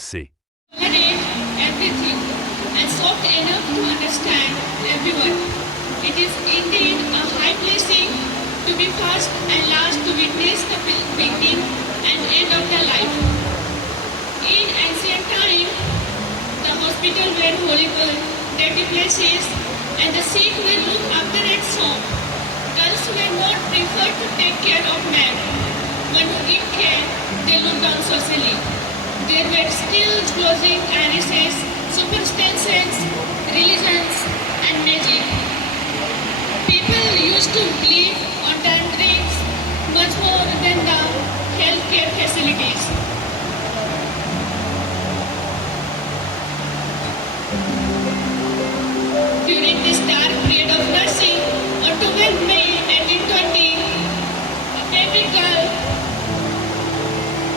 say. Tolerate everything and soft enough to understand everyone. It is indeed a high blessing to be first and last to witness the beginning and end of the life. In ancient time, the hospital were horrible, dirty places, and the sick were looked after at home. Girls were not preferred to take care of men. When who give care, they looked down socially. There were still clothing, irises, superstitions, religions, and magic. People used to live on drinks much more than the healthcare facilities. During this dark period of nursing, on 12 May 1820, a baby girl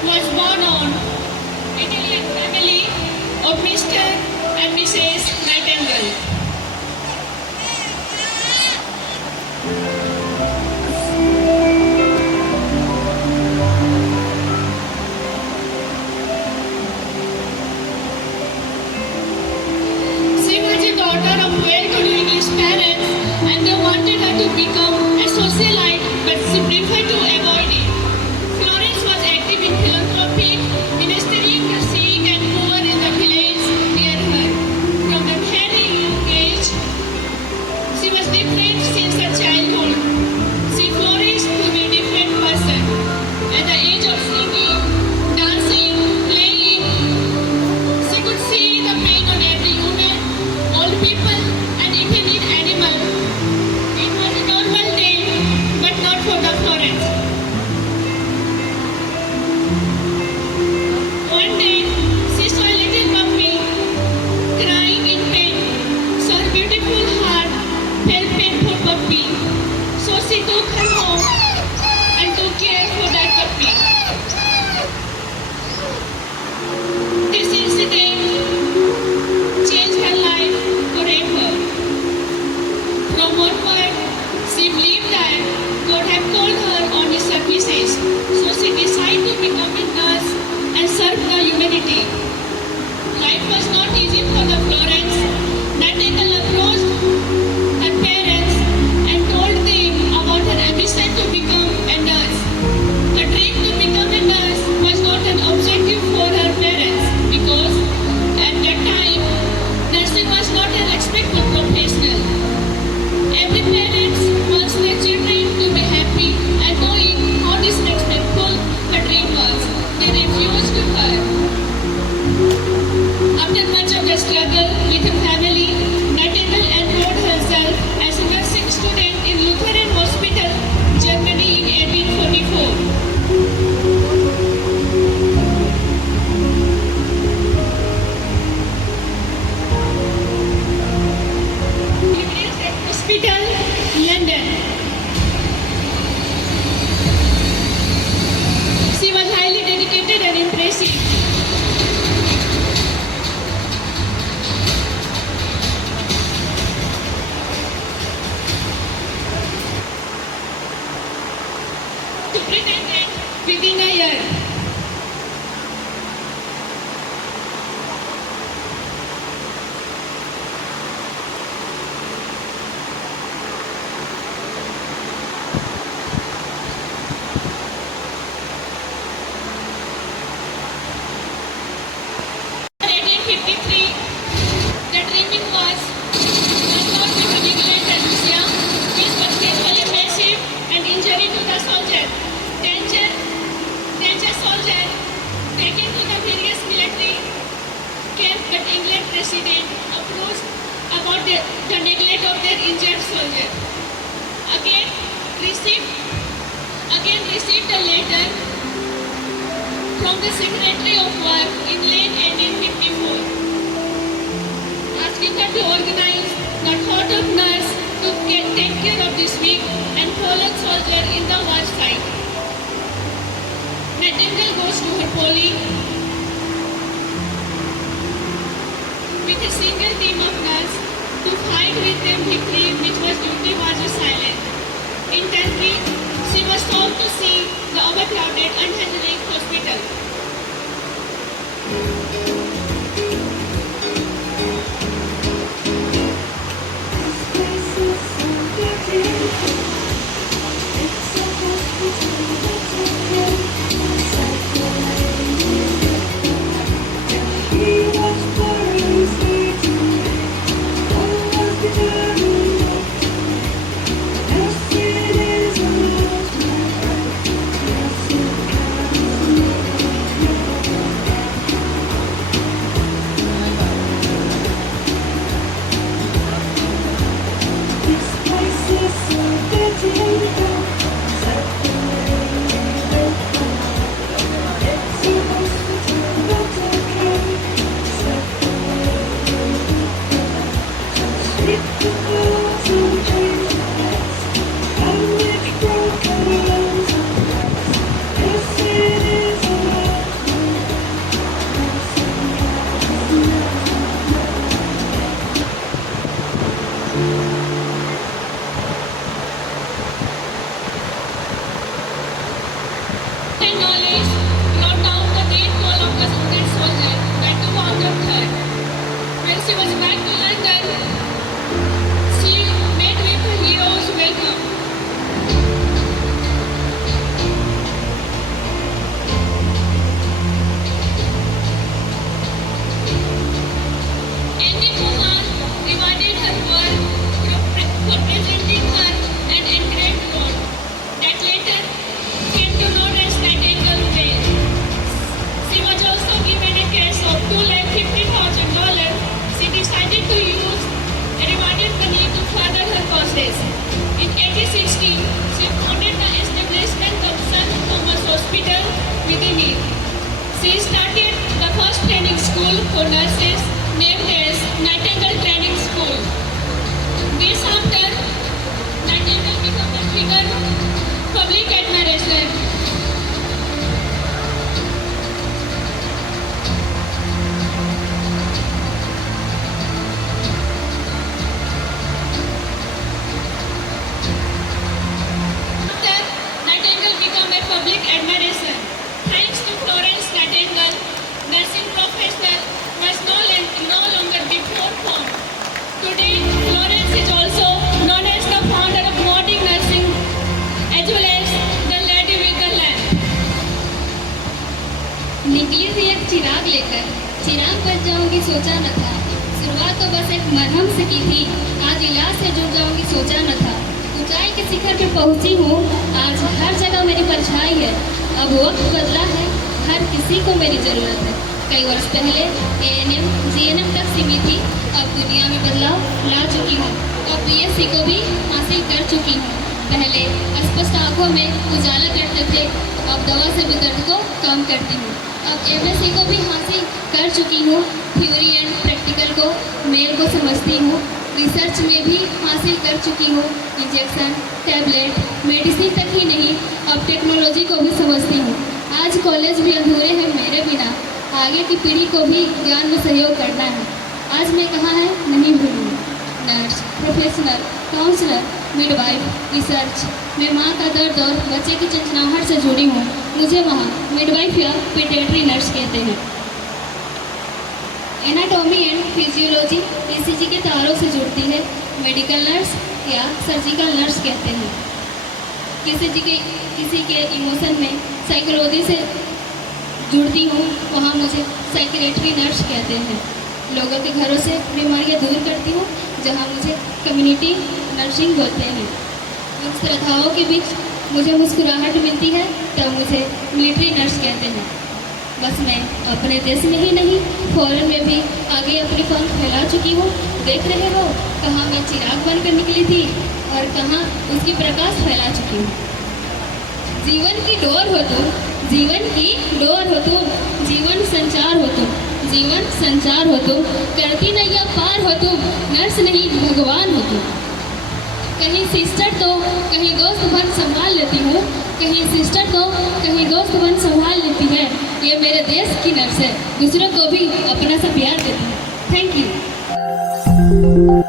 was born on Italian family of Mr. and Mrs. Nightingale. She was a daughter of well-to-do English parents and they wanted her to become a socialite, but she preferred to avoid it. Florence was active in philanthropy, ministering to sick and poor in the village near her. From a very young age, she was different since her childhood. She flourished to be a different person. At the age of singing, dancing, playing, she could see the pain on every human, old people, and even in animal. It was a normal day, but not for the Florence. One day, she saw a little puppy crying in pain. So her beautiful heart felt pain for puppy. So she took her home and took care for that puppy. This incident changed her life forever. From onward, she believed that God had called her on His services. So she decided to become a nurse and serve the humanity. Life was not easy for the Florence. Nightingale approached her parents and told them about her ambition to become a nurse. Her dream to become a nurse was not an objective for her parents because at that time, nursing was not a respectful profession. Every parent wants their children to be happy and knowing how disrespectful her dream was, they refused her. After much of the struggle with her family, Nightingale enrolled herself as a nursing student in Lutheran Hospital, Germany in 1844. Hospital, London. She was highly dedicated and impressive. Superintendent within a year. In 1853, the dreaming was not due to neglect and Russia, which was casually massive and injury to the soldier. Danger soldier taken to the various military camps, but England president approached about the neglect of their injured soldier. Again received a letter from the Secretary of War in late 1854, asking her to organize the thought of nurse to take care of this weak and fallen soldier in the war site. Nightingale goes to her Poli with a single team of nurses to fight with them victory, which was duty was silent. In Turkey, she was shocked to see the overcrowded, unhygienic hospital. She started the first training school for nurses named as Nightingale Training School. This after, Nightingale became a figure public admiration. After, Nightingale became a public admiration. Thanks to Florence Nightingale, nursing professional was no longer before form. Today, Florence is also known as the founder of modern nursing as well as the lady with the lamp. निकली थी एक चिराग लेकर, चिराग बच जाऊंगी सोचा न था। शुरुआत तो बस एक मरहम से की थी, आज इलाज से जुड़ जाऊंगी सोचा न था। ऊंचाई के शिखर पे पहुंची हूँ, आज हर जगह मेरी परछाई है। अब वक्त बदला है, हर किसी को मेरी जरूरत है। कई वर्ष पहले ANM GNM तक सीमित थी, अब दुनिया में बदलाव ला चुकी हूँ। अब BSc को भी हासिल कर चुकी हूँ। पहले अस्पष्ट आंखों में उजाला करते थे, अब दवा से भी दर्द को कम करती हूँ। अब MSc को भी हासिल कर चुकी हूँ, थ्योरी एंड प्रैक्टिकल को मेल को समझती हूँ। रिसर्च में भी हासिल कर चुकी हूँ, इंजेक्शन, टैबलेट, मेडिसिन तक ही नहीं, अब टेक्नोलॉजी को भी समझती हूँ। आज कॉलेज भी अधूरे हैं मेरे बिना, आगे की पीढ़ी को भी ज्ञान में सहयोग करना है। आज मैं कहाँ है नहीं भूलूंगी। Nurse, professional, counsellor, midwife, research, मैं माँ का दर्द और बच्चे की चंचनाहट से जुड़ी हूँ। मुझे वहाँ मिडवाइफ या पेडियाट्री नर्स कहते हैं। एनाटॉमी एंड फिजियोलॉजी ECG के तारों से जुड़ती है, मेडिकल नर्स या सर्जिकल नर्स कहते हैं। किसी के इमोशन में साइकोलॉजी से जुड़ती हूँ, वहाँ मुझे साइकेट्री नर्स कहते हैं। लोगों के घरों से बीमारियाँ दूर करती हूँ, जहाँ मुझे कम्युनिटी नर्सिंग बोलते हैं। उन श्रद्धाओं के बीच मुझे मुस्कुराहट मिलती है, तब मुझे मिलिट्री नर्स कहते हैं। बस मैं अपने देश में ही नहीं, फॉरेन में भी आगे अपनी पंख फैला चुकी हूँ। देख रहे हो कहाँ मैं चिराग बनकर निकली थी और कहाँ उसकी प्रकाश फैला चुकी हूँ। जीवन की डोर हो तुम, जीवन की डोर हो तुम, जीवन संचार हो तुम, जीवन संचार हो तुम, करती नैया पार हो तुम, नर्स नहीं भगवान हो तुम। कहीं सिस्टर तो कहीं दोस्त बन संभाल लेती हूँ, कहीं सिस्टर तो कहीं दोस्त बन संभाल लेती है। ये मेरे देश की नर्स है, दूसरों को भी अपना सा प्यार देती है। Thank you.